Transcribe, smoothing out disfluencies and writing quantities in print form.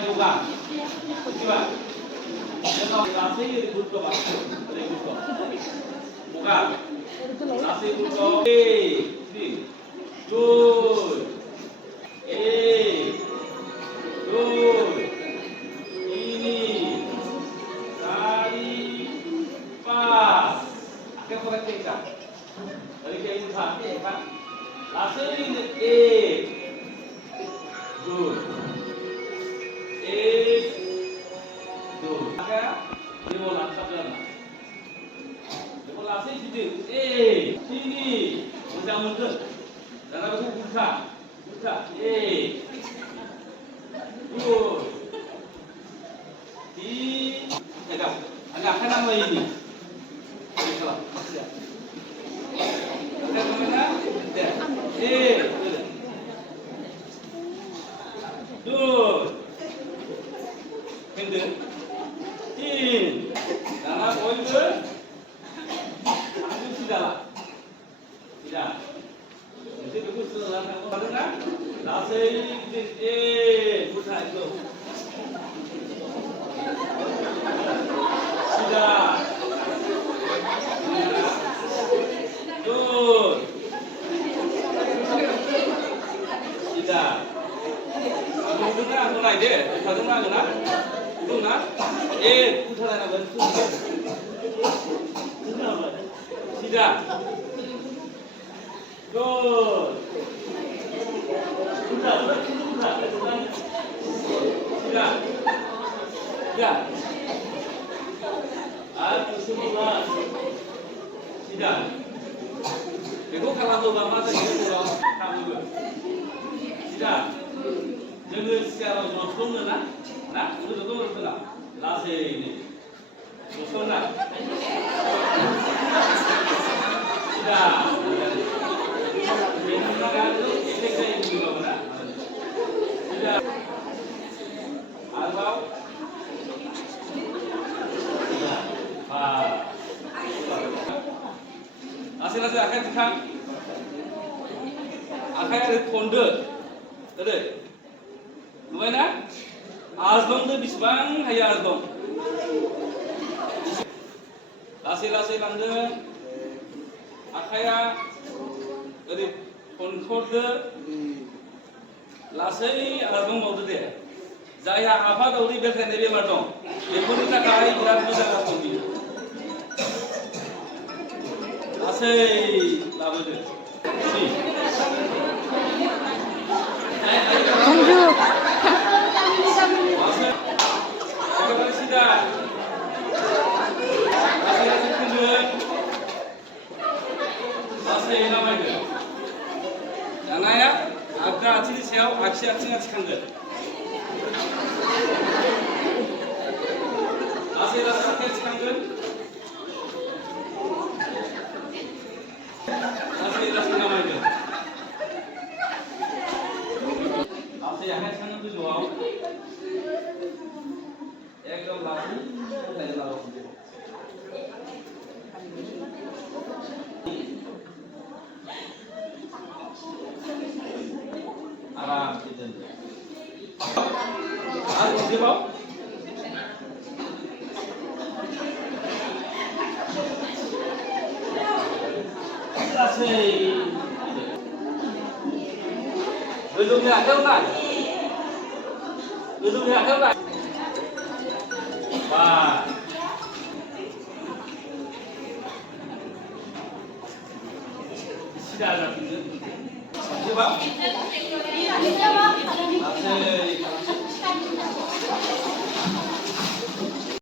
juga. Coba. Kalau langsung ini butuh apa? Ini butuh. Buka. Langsung butuh. Ini. Good. Good. Ini. Tari. Pas. Akan praktekkan. Dari kayak ini kan. Langsung ini. Good. Dia mau langkah berapa? Dia mau langsung situ. Sini. Mudah mudah. Dan aku buka. Good. Di. Agak kanan lagi ini. Salah. Agak mana? Good. Pendek. Karena poin ke itu tidaklah tidak jadi bagus setelah kamu kan langsung putar itu sudah tuh tidak aku mulai deh satu lagi nak Tuna, putaran apa itu? Tidak. Good. Tidak. Aku semua. Tidak. Bego kalau tu bapa tu dia tu kamu. Tidak. Jangan secara langsung lah. Nah, itu betul lah. Lase ini, betul lah. Sudah. Ini kan itu efeknya ini juga mana? Sudah. Albau. Sudah. Lase akan dikang. Akan ada konde, ada. Mana? Azbang tu bisbang hayal azbang. Lasi langgan, akaya, dari konkhor tu, lasi azbang mau tu deh. Jaya apa tu uri berken debi martong. Ekor kita kaya berat bisa kasih ni. Lasi lalu tu. Tunjuk. Jangan ya, agak aci siau, aci kan ger. Aci kan ger. Aci nama ger. Aci yang kan tu jual. Ekdom lalu, saya lalu. Aram itu. Aram itu apa? Asih. Ujungnya ada kan? Ujungnya ada kan? Wah. Sudah ada. Coba.